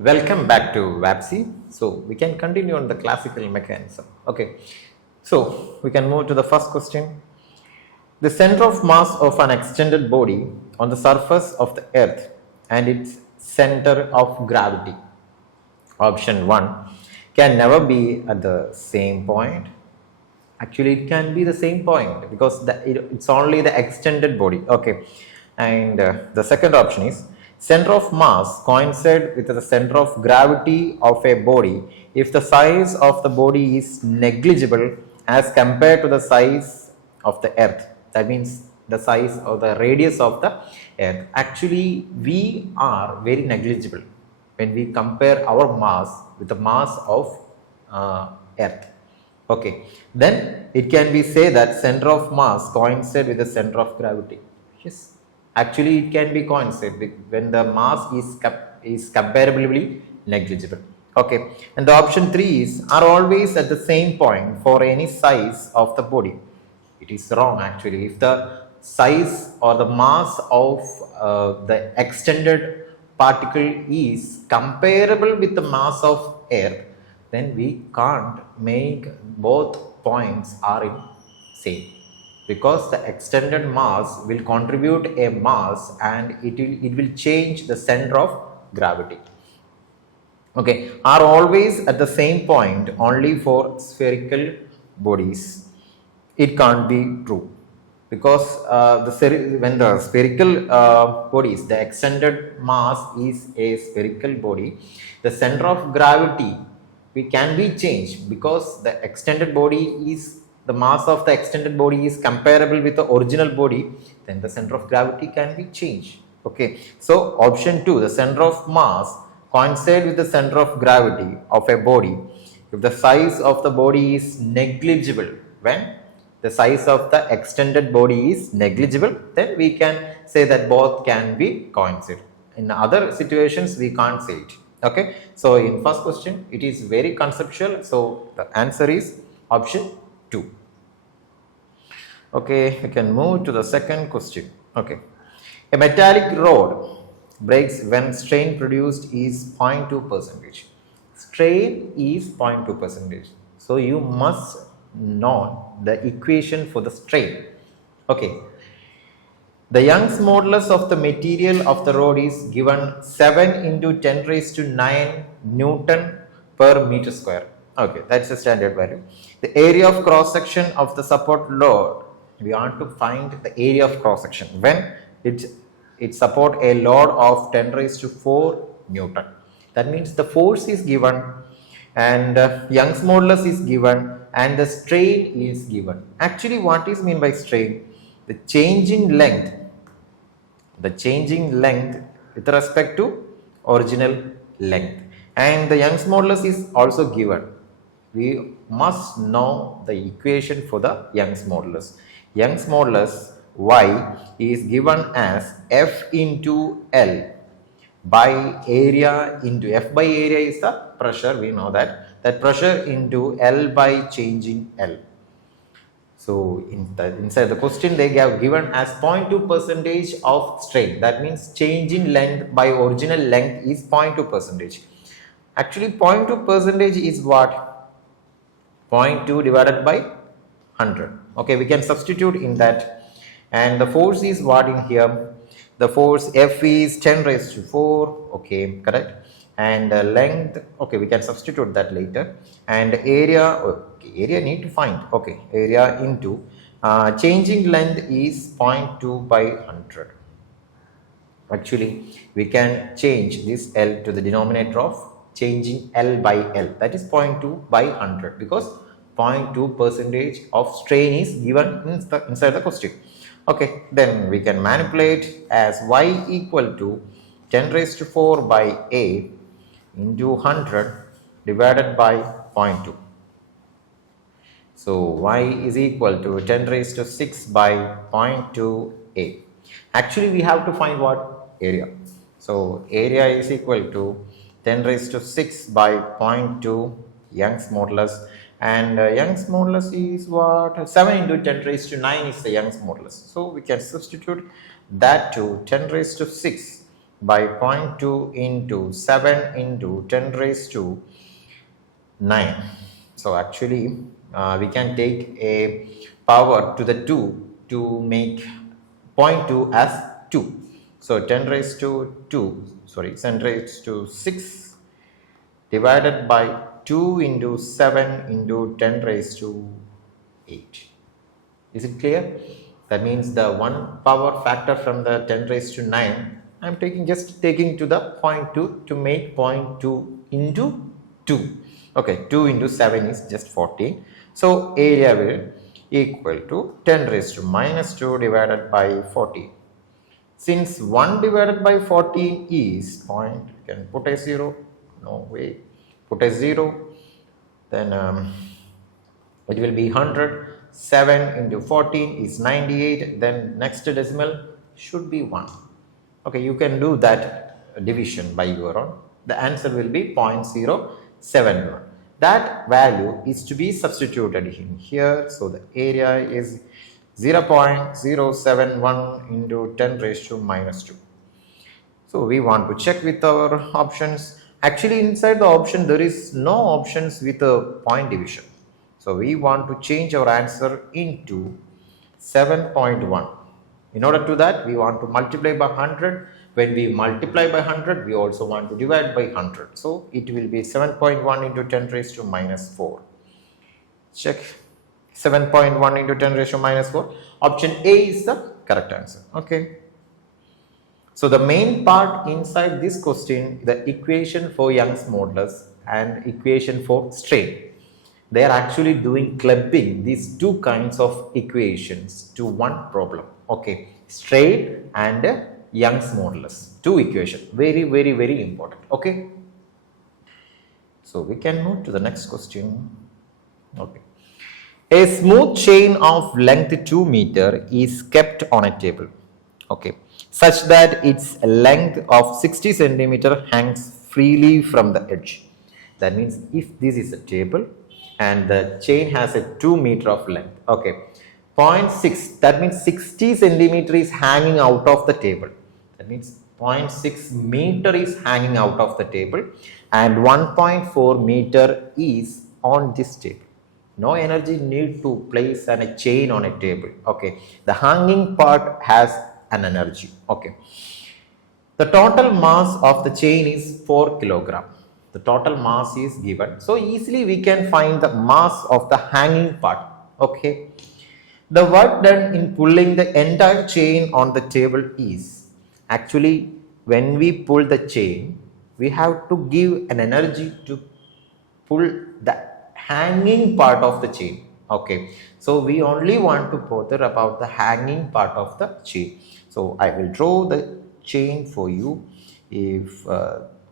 Welcome back to WAPC. So we can continue on the classical mechanism. Okay, so we can move to the first question. The center of mass of an extended body on the surface of the earth and its center of gravity. Option 1 can never be at the same point. Actually, it can be the same point because it's only the extended body. Okay, and the second option is center of mass coincide with the center of gravity of a body if the size of the body is negligible as compared to the size of the earth. That means the size or the radius of the earth. Actually, we are very negligible when we compare our mass with the mass of earth. Okay, then it can be say that center of mass coincide with the center of gravity. Yes, actually it can be coincide when the mass is comparably negligible. Okay, and the option 3 is are always at the same point for any size of the body. It is wrong actually. If the size or the mass of the extended particle is comparable with the mass of earth, then we can't make both points are in same, because the extended mass will contribute a mass and it will change the center of gravity. Okay, are always at the same point only for spherical bodies. It can't be true, because when the spherical bodies, the extended mass is a spherical body, the center of gravity can be changed because the extended body is the mass of the extended body is comparable with the original body, then the center of gravity can be changed. Okay, so option 2, the center of mass coincide with the center of gravity of a body if the size of the body is negligible. When the size of the extended body is negligible, then we can say that both can be coincide. In other situations we can't say it. Okay, so in first question it is very conceptual, so the answer is option 2. Okay, we can move to the second question. Okay, a metallic rod breaks when strain produced is 0.2%. Strain is 0.2%, so you must know the equation for the strain. Okay, the Young's modulus of the material of the rod is given 7 into 10 raised to 9 Newton per meter square. Okay, that's the standard value. The area of cross section of the support load, we want to find the area of cross section when it support a load of 10 raised to 4 Newton. That means the force is given and Young's modulus is given and the strain is given. Actually, what is mean by strain? The change in length with respect to original length, and the Young's modulus is also given. We must know the equation for the Young's modulus. Young's modulus Y is given as F into L by area into F by area is the pressure, we know that pressure into L by change in L. So inside the question they have given as 0.2% of strain. That means change in length by original length is 0.2%. Actually 0.2% is what? 0.2 divided by 100. Okay, we can substitute in that, and the force is what in here? The force F is 10 raised to 4. Okay, correct. And length, okay, we can substitute that later. And area, okay, area need to find. Okay, area into changing length is 0.2 by 100. Actually, we can change this L to the denominator of changing L by L. That is 0.2 by 100 because 0.2% of strain is given inside the question. Okay, then we can manipulate as Y equal to 10 raised to 4 by A into 100 divided by 0.2. So Y is equal to 10 raised to 6 by 0.2 A. Actually, we have to find what? Area. So area is equal to 10 raised to 6 by 0.2 Young's modulus, and Young's modulus is what? 7 into 10 raised to 9 is the Young's modulus. So we can substitute that to 10 raised to 6 by 0.2 into 7 into 10 raised to 9. So actually we can take a power to the 2 to make 0.2 as 2. So 10 raised to 2, sorry, 10 raised to 6 divided by 2 into 7 into 10 raised to 8. Is it clear? That means the one power factor from the 10 raised to 9, I am just taking to the 0.2 to make 0.2 into 2. Okay, 2 into 7 is just 14. So area will equal to 10 raised to minus 2 divided by 14. Since 1 divided by 14 is point, you can put a 0, no way, put a 0, then it will be 100. 7 into 14 is 98, then next decimal should be 1. Okay, you can do that division by your own. The answer will be 0.071. That value is to be substituted in here. So the area is 0.071 into 10 raised to minus 2. So we want to check with our options. Actually inside the option there is no options with a point division. So we want to change our answer into 7.1. In order to that, we want to multiply by 100. When we multiply by 100, we also want to divide by 100. So it will be 7.1 into 10 raised to minus 4. Check 7.1 into 10 raised to minus 4. Option A is the correct answer. Okay. So the main part inside this question, the equation for Young's modulus and equation for strain. They are actually doing clubbing these two kinds of equations to one problem. Okay, strain and Young's modulus, two equations, very important. Okay, so we can move to the next question. Okay, a smooth chain of length 2 meter is kept on a table. Okay, such that its length of 60 centimeter hangs freely from the edge. That means if this is a table and the chain has a 2 meter of length, okay, 0.6, that means 60 centimeter is hanging out of the table. That means 0.6 meter is hanging out of the table and 1.4 meter is on this table. No energy need to place a chain on a table. Okay, the hanging part has an energy. Okay, the total mass of the chain is 4 kilogram. The total mass is given, so easily we can find the mass of the hanging part. Okay, the work done in pulling the entire chain on the table is, actually when we pull the chain, we have to give an energy to pull the hanging part of the chain. Okay, so we only want to bother about the hanging part of the chain. So I will draw the chain for you. If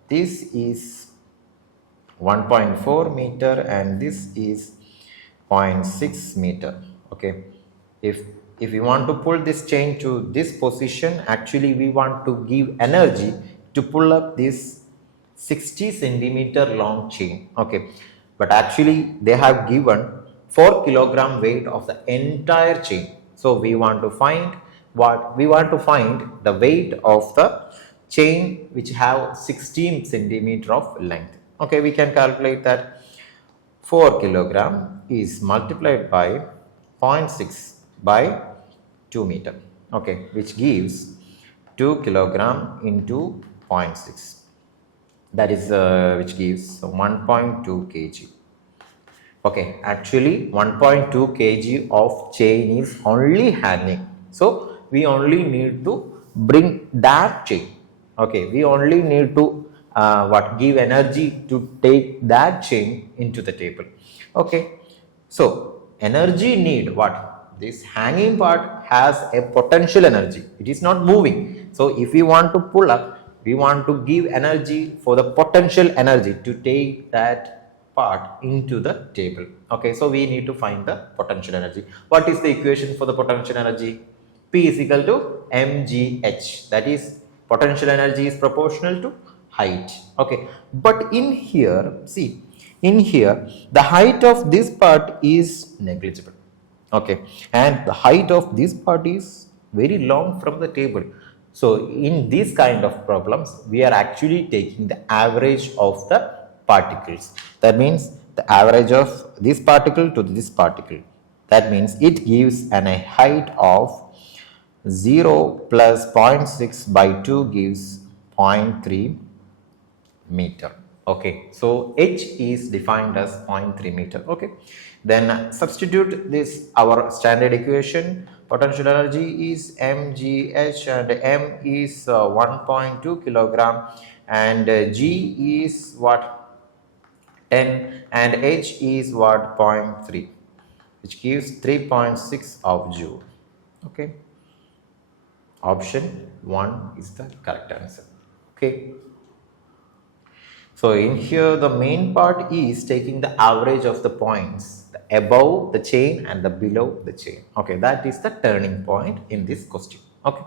this is 1.4 meter and this is 0.6 meter. Okay, if we want to pull this chain to this position, actually we want to give energy to pull up this 60 centimeter long chain. Okay, but actually they have given 4 kilogram weight of the entire chain. So we want to find what? We want to find the weight of the chain which have 16 centimeter of length. Okay, we can calculate that 4 kilogram is multiplied by 0.6 by 2 meter. Okay, which gives 2 kilogram into 0.6. That is which gives 1.2 kg. Okay, actually 1.2 kg of chain is only hanging. So we only need to bring that chain. Okay, we only need to give energy to take that chain into the table. Okay, so energy need what? This hanging part has a potential energy. It is not moving. So if we want to pull up, we want to give energy for the potential energy to take that part into the table. Okay, so we need to find the potential energy. What is the equation for the potential energy? P is equal to mgh. That is, potential energy is proportional to height. Okay, but in here, see, in here the height of this part is negligible. Okay, and the height of this part is very long from the table. So in these kind of problems, we are actually taking the average of the particles. That means the average of this particle to this particle. That means it gives a height of 0 plus 0.6 by 2 gives 0.3 meter. Okay, so h is defined as 0.3 meter. Okay, then substitute this our standard equation. Potential energy is mgh and m is 1.2 kilogram and g is what 10 and h is what 0.3, which gives 3.6 of joule. Okay, option 1 is the correct answer. Okay. So in here the main part is taking the average of the points, the above the chain and the below the chain. Okay, that is the turning point in this question. Okay,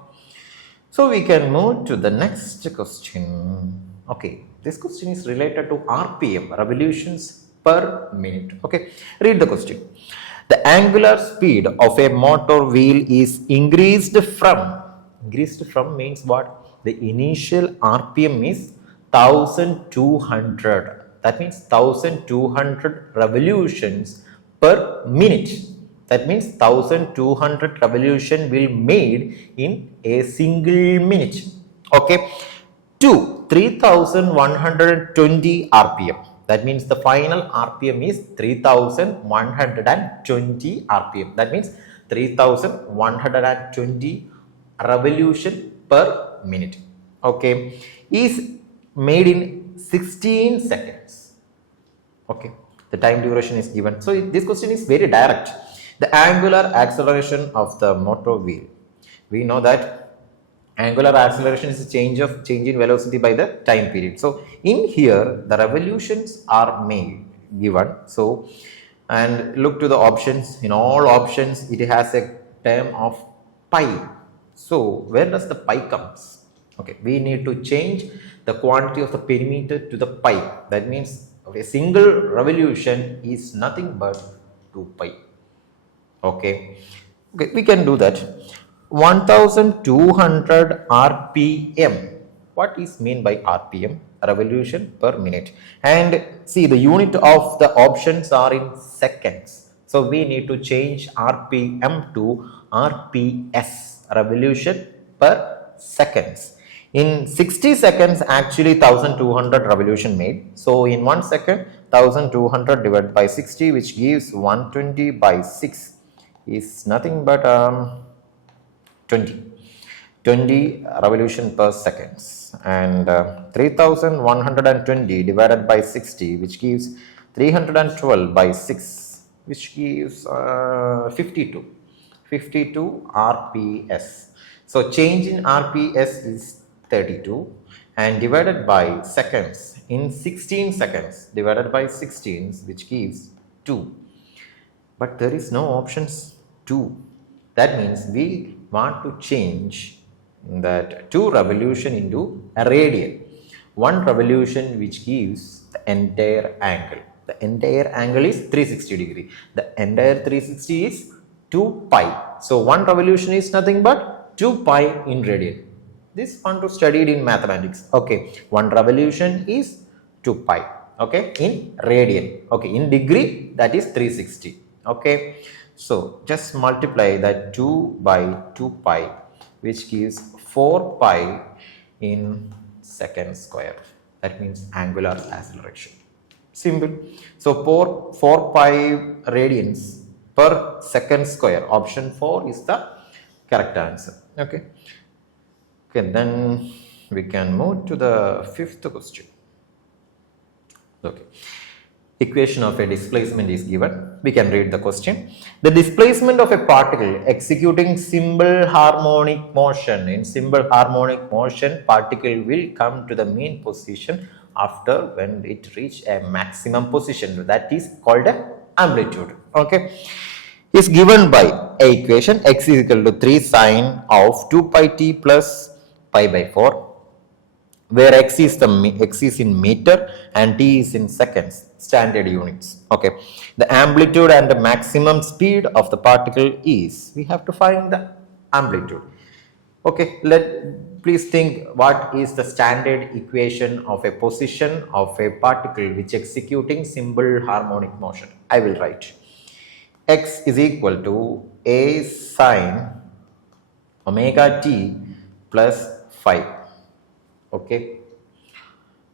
so we can move to the next question. Okay, this question is related to RPM, revolutions per minute. Okay, read the question. The angular speed of a motor wheel is increased from means what? The initial RPM is 1200. That means 1200 revolutions per minute. That means 1200 revolution will made in a single minute. Okay, to 3120 RPM. That means the final RPM is 3120 RPM. That means 3120 revolution per minute. Okay, is made in 16 seconds. Okay, the time duration is given. So this question is very direct. The angular acceleration of the motor wheel. We know that angular acceleration is a change in velocity by the time period. So in here the revolutions are made given. So and look to the options. In all options it has a term of pi. So where does the pi comes? Okay, we need to change the quantity of the perimeter to the pi. That means a single revolution is nothing but 2 pi. Okay, we can do that. 1200 RPM. What is mean by RPM? Revolution per minute. And see, the unit of the options are in seconds. So we need to change RPM to RPS, revolution per seconds. In 60 seconds, actually 1200 revolution made. So in 1 second, 1200 divided by 60, which gives 120 by 6 is nothing but 20 revolution per seconds. And 3120 divided by 60, which gives 312 by 6, which gives 52 RPS. So change in RPS is 32 and divided by seconds in 16 seconds divided by 16, which gives 2. But there is no options 2. That means we want to change that 2 revolution into a radian. 1 revolution which gives the entire angle. The entire angle is 360 degree. The entire 360 is 2 pi. So 1 revolution is nothing but 2 pi in radian. This one to studied in mathematics. Okay, 1 revolution is 2 pi. Okay, in radian. Okay, in degree that is 360. Okay, so just multiply that 2 by 2 pi, which gives 4 pi in second square. That means angular acceleration. Simple. So 4 pi radians per second square. Option 4 is the correct answer. Okay. Okay, then we can move to the 5th question. Okay. Equation of a displacement is given. We can read the question. The displacement of a particle executing simple harmonic motion. In simple harmonic motion, particle will come to the mean position after when it reach a maximum position. That is called a amplitude. Okay. Is given by a equation x is equal to 3 sine of 2 pi t plus pi by 4, where x is in meter and t is in seconds, standard units. Okay, the amplitude and the maximum speed of the particle is, we have to find the amplitude. Okay, please think what is the standard equation of a position of a particle which executing simple harmonic motion. I will write x is equal to a sine omega t plus phi. Okay.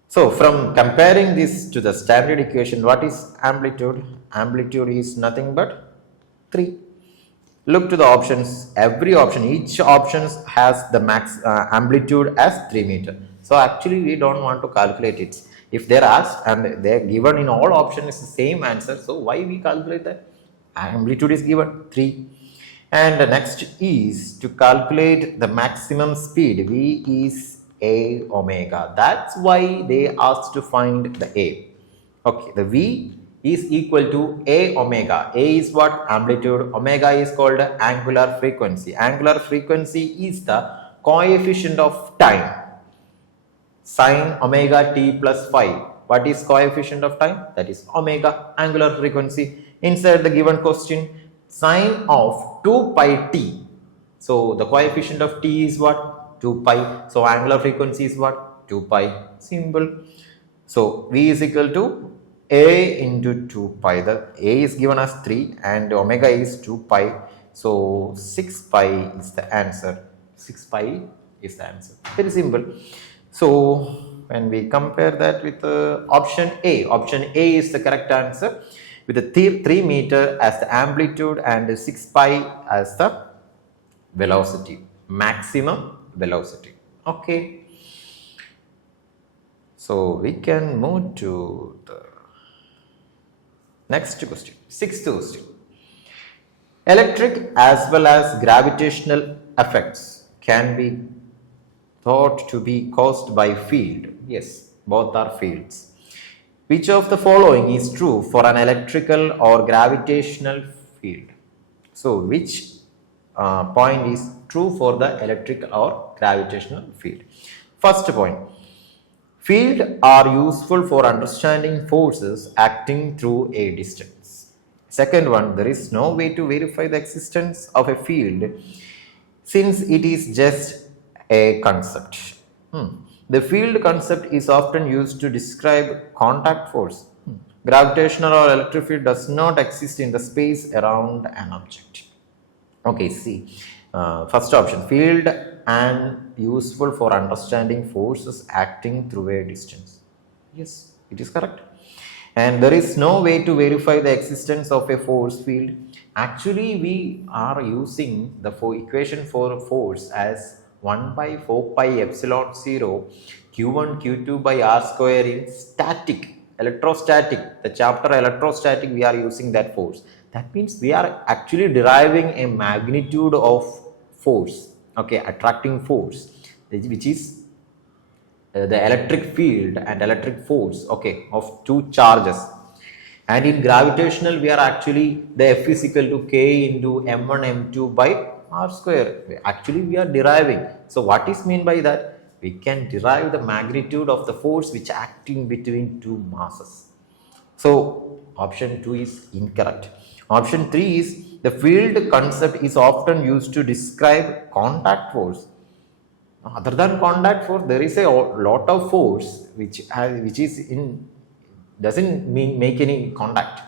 So from comparing this to the standard equation, what is amplitude? Amplitude is nothing but 3. Look to the options. Every option, each option has the max amplitude as 3 meter. So actually we don't want to calculate it. If they're asked and they're given in all options the same answer, so why we calculate that? Amplitude is given 3. And the next is to calculate the maximum speed. V is a omega. That's why they asked to find the a. Okay, the V is equal to a omega. A is what? Amplitude. Omega is called angular frequency. Angular frequency is the coefficient of time. Sine omega t plus phi. What is coefficient of time? That is omega, angular frequency. Inside the given question, sine of 2 pi t. So the coefficient of t is what? 2 pi. So angular frequency is what? 2 pi. Simple. So V is equal to a into 2 pi. The a is given as 3 and omega is 2 pi. So 6 pi is the answer. 6 pi is the answer. Very simple. So when we compare that with option A is the correct answer with the 3 meter as the amplitude and 6 pi as the velocity, maximum velocity. Okay. So we can move to the next question, 6th question. Electric as well as gravitational effects can be thought to be caused by field. Yes, both are fields. Which of the following is true for an electrical or gravitational field? So which point is true for the electric or gravitational field? First point, fields are useful for understanding forces acting through a distance. Second one, there is no way to verify the existence of a field since it is just a concept. The field concept is often used to describe contact force. Gravitational or electric field does not exist in the space around an object. Okay, see, first option, field and useful for understanding forces acting through a distance. Yes, it is correct. And there is no way to verify the existence of a force field. Actually, we are using the equation for force as 1 by 4 pi epsilon 0 q1 q2 by r square in static, electrostatic, the chapter electrostatic, we are using that force. That means we are actually deriving a magnitude of force, okay, attracting force, which is the electric field and electric force, okay, of two charges. And in gravitational, we are actually, the F is equal to K into m1 m2 by r square. Actually, we are deriving. So what is mean by that? We can derive the magnitude of the force which acting between two masses. So option 2 is incorrect. Option 3 is the field concept is often used to describe contact force. Other than contact force, there is a lot of force which is in, doesn't make any contact.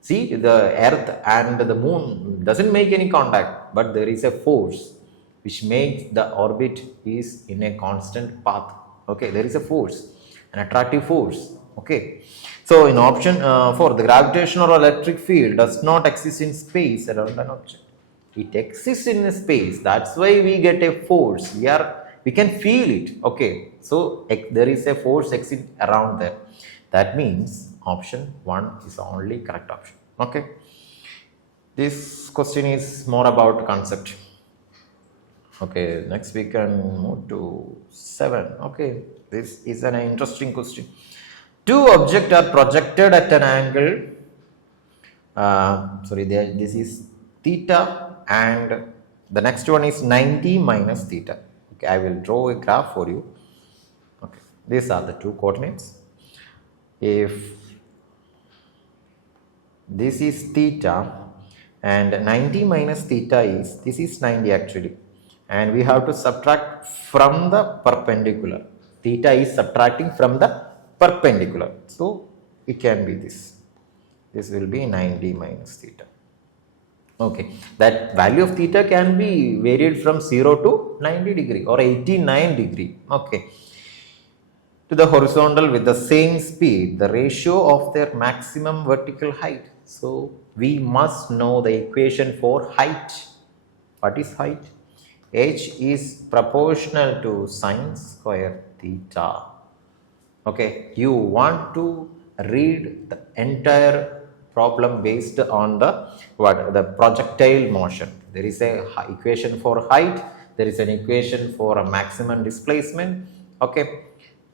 See, the earth and the moon doesn't make any contact, but there is a force which makes the orbit is in a constant path. Okay, there is a force, an attractive force. Okay, so in option 4, the gravitational or electric field does not exist in space around an object. It exists in a space. That's why we get a force. We can feel it. Okay, so there is a force exist around there. That means option 1 is the only correct option. Okay, this question is more about concept. Okay, next we can move to 7. Okay, this is an interesting question. Two objects are projected at an angle. This is theta, and the next one is 90 minus theta. Okay, I will draw a graph for you. Okay, these are the two coordinates. If this is theta and 90 minus theta is, this is 90 actually, and we have to subtract from the perpendicular. Theta is subtracting from the perpendicular. So it can be this. This will be 90 minus theta. Okay, that value of theta can be varied from 0 to 90 degree or 89 degree. Okay, to the horizontal with the same speed, the ratio of their maximum vertical height. So we must know the equation for height. What is height? H is proportional to sine square theta. Okay, you want to read the entire problem based on the projectile motion. There is a equation for height, there is an equation for a maximum displacement. Okay,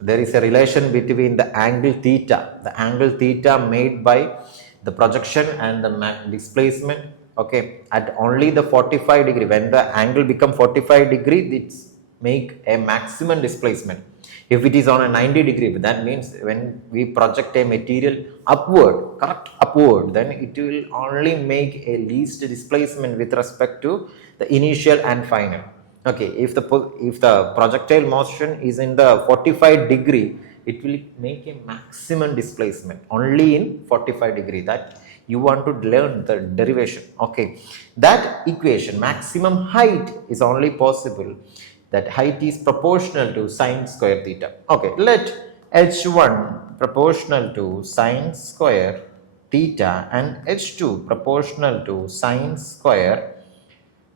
there is a relation between the angle theta made by the projection and the displacement. Okay, at only the 45 degree, when the angle become 45 degree, it's make a maximum displacement. If it is on a 90 degree, that means when we project a material upward, correct, upward, then it will only make a least displacement with respect to the initial and final. Okay, if the projectile motion is in the 45 degree, it will make a maximum displacement only in 45 degree. That you want to learn the derivation. Okay, that equation, maximum height, is only possible that height is proportional to sine square theta. Okay, let h1 proportional to sine square theta and h2 proportional to sine square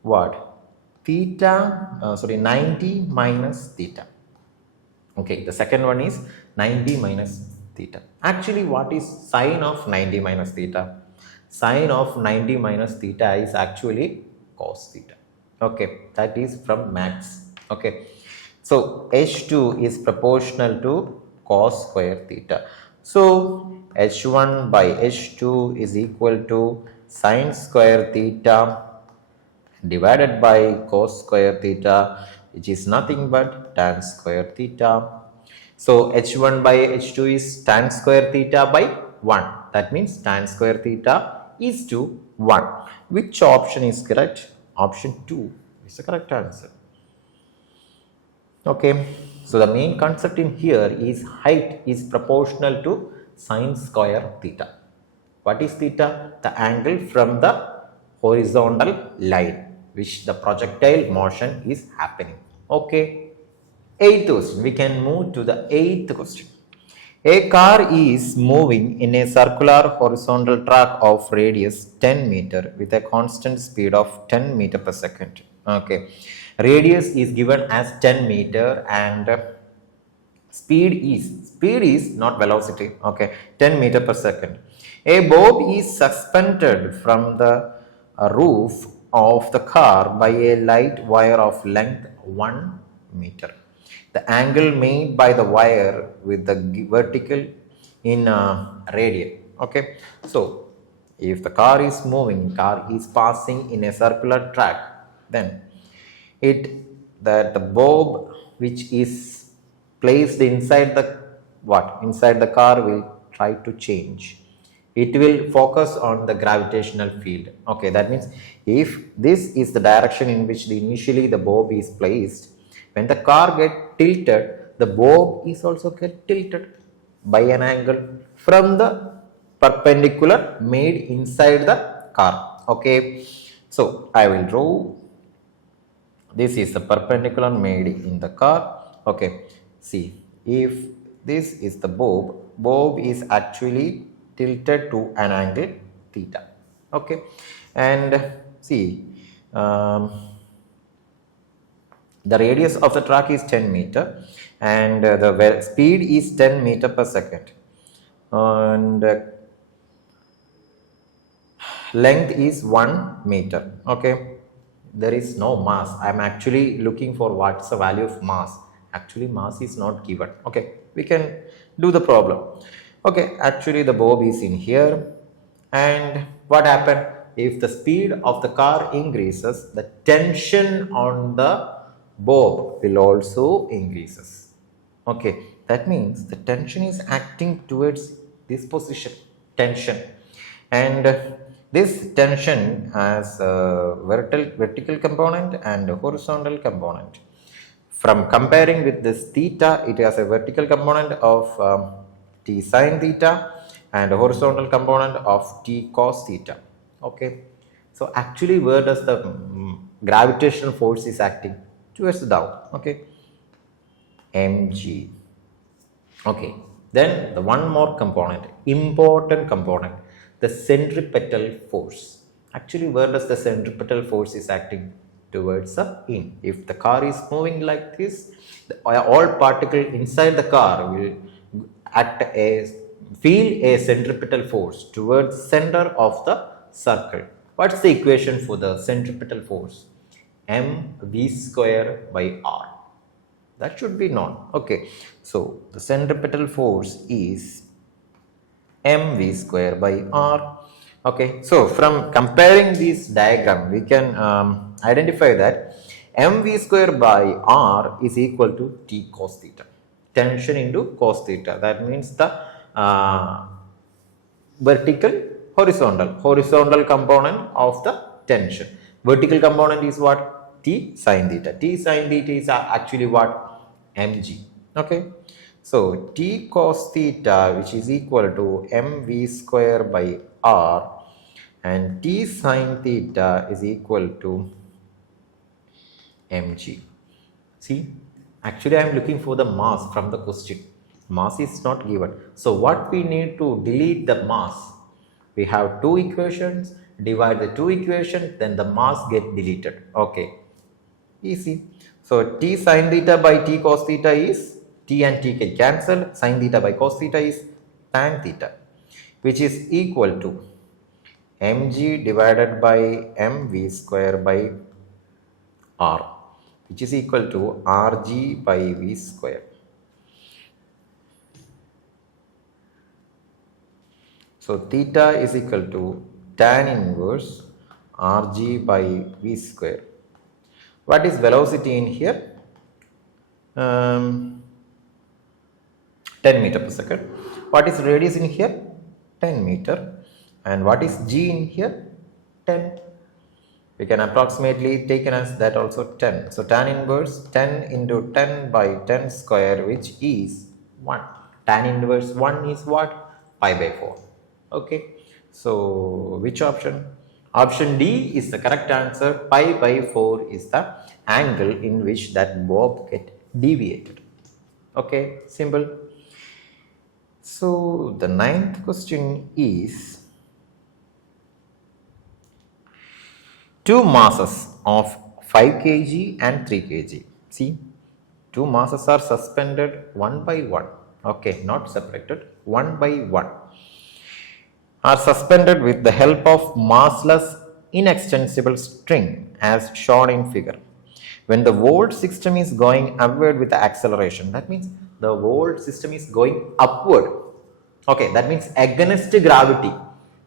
what? Theta, 90 minus theta. Okay, the second one is 90 minus theta. Actually, what is sine of 90 minus theta? Sine of 90 minus theta is actually cos theta. Okay, that is from max. Okay, so h2 is proportional to cos square theta. So h1 by h2 is equal to sine square theta divided by cos square theta, which is nothing but tan square theta. So h1 by h2 is tan square theta by 1. That means tan square theta is to 1. Which option is correct? Option 2 is the correct answer. Okay, so the main concept in here is height is proportional to sine square theta. What is theta? The angle from the horizontal line which the projectile motion is happening. Okay, 8th question. We can move to the 8th question. A car is moving in a circular horizontal track of radius 10 meter with a constant speed of 10 meter per second. Okay, radius is given as 10 meter and speed is not velocity. Okay, 10 meter per second. A bob is suspended from the roof of the car by a light wire of length 1 meter. The angle made by the wire with the vertical in radian. Okay, so if the car is moving, car is passing in a circular track, then the bob which is placed inside the car will try to change. It will focus on the gravitational field. Okay, that means if this is the direction in which initially the bob is placed, when the car gets tilted, the bob is also get tilted by an angle from the perpendicular made inside the car. Okay, so I will draw. This is the perpendicular made in the car. Okay, see, if this is the bob is actually tilted to an angle theta. Okay, and see, the radius of the track is 10 meter and the speed is 10 meter per second and length is 1 meter. Okay, there is no mass. I am actually looking for what's the value of mass. Actually, mass is not given. Okay, we can do the problem. Okay, actually the bob is in here, and what happened? If the speed of the car increases, the tension on the bob will also increases. Okay, that means the tension is acting towards this position, tension, and this tension has a vertical component and a horizontal component. from comparing with this theta, it has a vertical component of t sine theta and a horizontal component of t cos theta. Okay, so actually where does the gravitational force is acting? Towards the down. Okay, mg. Okay, then the one more component, important component, the centripetal force. Actually, where does the centripetal force is acting? Towards the in. If the car is moving like this, all particles inside the car will feel a centripetal force towards center of the circle. What's the equation for the centripetal force? mv square by r. That should be known. Okay, so the centripetal force is mv square by r. Okay, so from comparing this diagram, we can identify that mv square by r is equal to t cos theta. Tension into cos theta. That means the vertical, horizontal component of the tension. Vertical component is what? T sine theta. T sine theta is actually what? Mg. Okay, so t cos theta, which is equal to mv square by r, and t sine theta is equal to mg. See, actually I am looking for the mass from the question. Mass is not given. So what we need to delete the mass? We have two equations, divide the two equations, then the mass get deleted. Okay, easy. So t sine theta by t cos theta is, t and t get cancelled, sine theta by cos theta is tan theta, which is equal to mg divided by mv square by r, which is equal to rg by v square. So theta is equal to tan inverse rg by v square. What is velocity in here? 10 meter per second. What is radius in here? 10 meter. And what is g in here? 10. We can approximately take as that also 10. So tan inverse 10 into 10 by 10 square, which is 1. Tan inverse 1 is what? Pi by 4. Okay. So which option? Option D is the correct answer. Pi by 4 is the angle in which that bob get deviated. Okay, simple. So the ninth question is, two masses of 5 kg and 3 kg. See, two masses are suspended one by one. Okay, not separated, one by one. Are suspended with the help of massless inextensible string as shown in figure. When the volt system is going upward with the acceleration, that means the volt system is going upward. Okay, that means against gravity.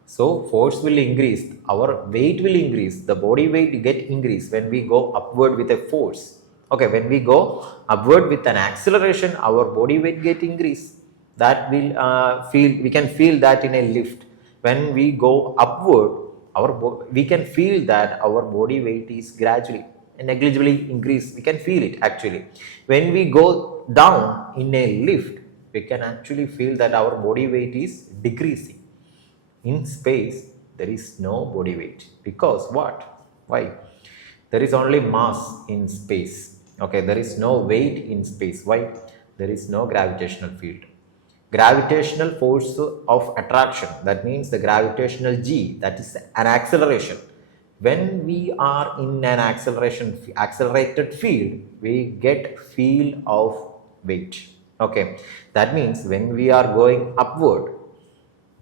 So force will increase, our weight will increase, the body weight get increased when we go upward with a force. Okay, when we go upward with an acceleration, our body weight get increased. That will we can feel that in a lift. When we go upward, we can feel that our body weight is gradually and negligibly increased. We can feel it actually. When we go down in a lift, we can actually feel that our body weight is decreasing. In space, there is no body weight. Because what? Why? There is only mass in space. Okay, there is no weight in space. Why? There is no gravitational field. Gravitational force of attraction, that means the gravitational g, that is an acceleration. When we are in an accelerated field, we get feel of weight. Okay, that means when we are going upward,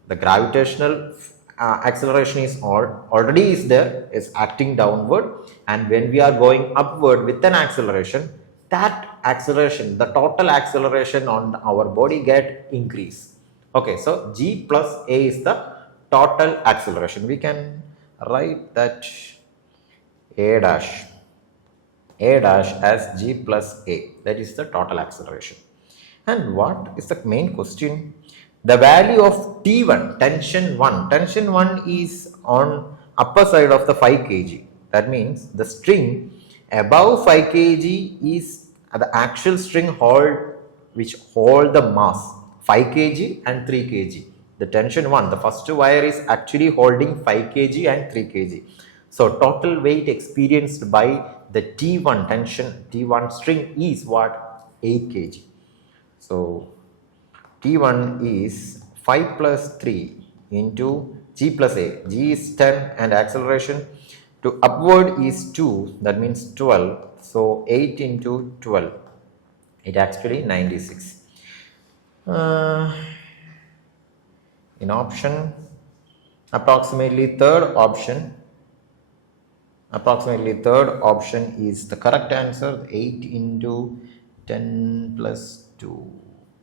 the gravitational acceleration is already is there, is acting downward, and when we are going upward with an acceleration, that acceleration, the total acceleration on our body get increased. Okay, so g plus a is the total acceleration. We can write that a dash as g plus a, that is the total acceleration. And what is the main question? The value of T1, tension 1 is on upper side of the 5 kg. That means the string above 5 kg is the actual string which hold the mass 5 kg and 3 kg. The tension 1, the first wire is actually holding 5 kg and 3 kg. So total weight experienced by the T1 tension, T1 string is what? 8 kg. So T1 is 5 plus 3 into G plus A. G is 10 and acceleration to upward is 2, that means 12. So 8 into 12, it actually 96. In option, approximately third option is the correct answer. 8 into 10 plus 2.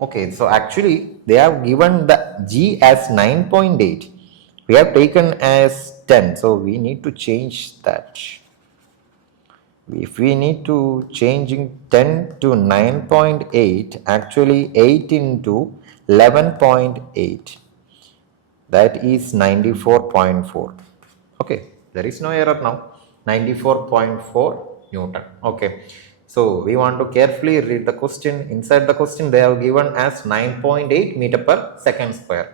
Okay, so actually they have given the G as 9.8. We have taken as 10, so we need to change that. If we need to changing 10 to 9.8, actually 8 into 11.8, that is 94.4. okay, there is no error now. 94.4 Newton. Okay, so we want to carefully read the question. Inside the question they have given as 9.8 meter per second square.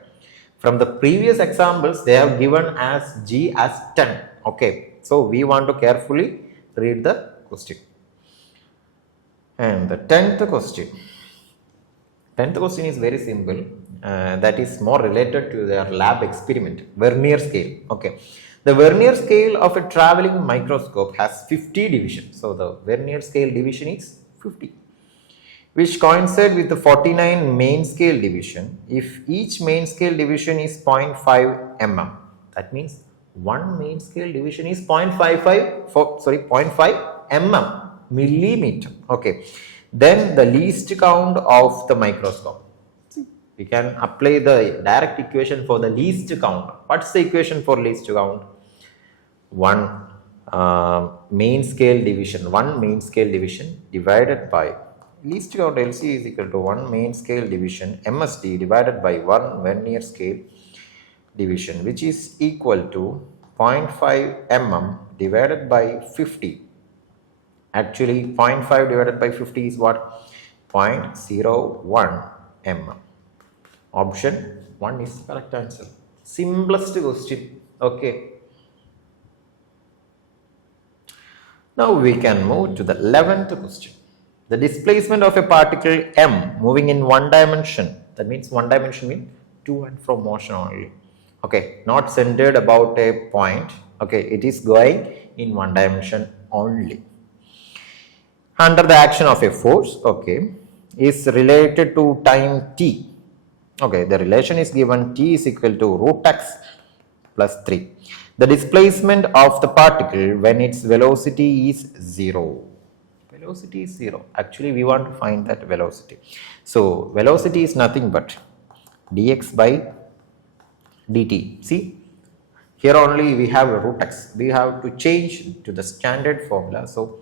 From the previous examples they have given as G as 10. Okay, so we want to carefully read the question. And the 10th question. 10th question is very simple. That is more related to their lab experiment, Vernier scale. Okay, the Vernier scale of a traveling microscope has 50 divisions. So the Vernier scale division is 50, which coincide with the 49 main scale division. If each main scale division is 0.5 mm, that means one main scale division is 0.5 mm, millimeter. Okay, then the least count of the microscope. We can apply the direct equation for the least count. What's the equation for least count? One main scale division divided by least count LC is equal to 1 main scale division MSD divided by 1 Vernier scale division, which is equal to 0.5 mm divided by 50. Actually 0.5 divided by 50 is what? 0.01 mm. Option 1 is the correct answer. Simplest question. Okay. Now we can move to the 11th question. The displacement of a particle m moving in one dimension. That means one dimension means to and from motion only. Okay, not centered about a point. Okay, it is going in one dimension only. Under the action of a force, okay, is related to time t. Okay, the relation is given t is equal to root x plus 3. The displacement of the particle when its velocity is 0. Velocity is 0. Actually, we want to find that velocity. So, velocity is nothing but dx by dt. See, here only we have root x. We have to change to the standard formula. So,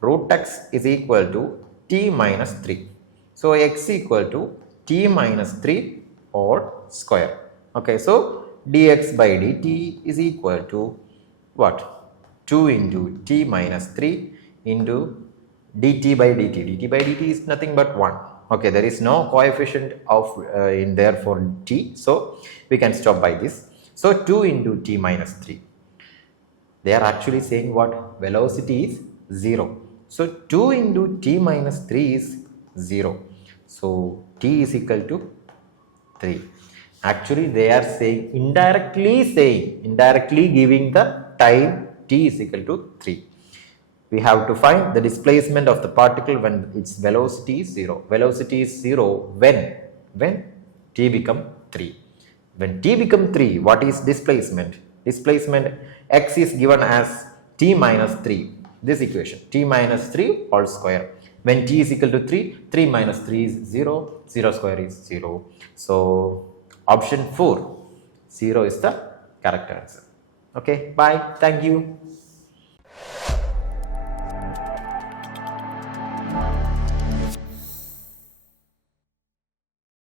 root x is equal to t minus 3. So, x equal to t minus 3 or square. Okay, so dx by dt is equal to what? 2 into t minus 3 into dt by dt. dt by dt is nothing but 1. Okay, there is no coefficient of in there for t. So, we can stop by this. So, 2 into t minus 3. They are actually saying what? Velocity is 0. So, 2 into t minus 3 is 0. So, t is equal to 3. Actually, they are saying, indirectly giving the time t is equal to 3. We have to find the displacement of the particle when its velocity is 0. Velocity is 0 when t become 3. When t become 3, what is displacement? Displacement x is given as t minus 3. This equation, t minus 3 all square. When t is equal to 3, 3 minus 3 is 0, 0 square is 0. So, option 4, 0 is the correct answer. Okay, bye. Thank you.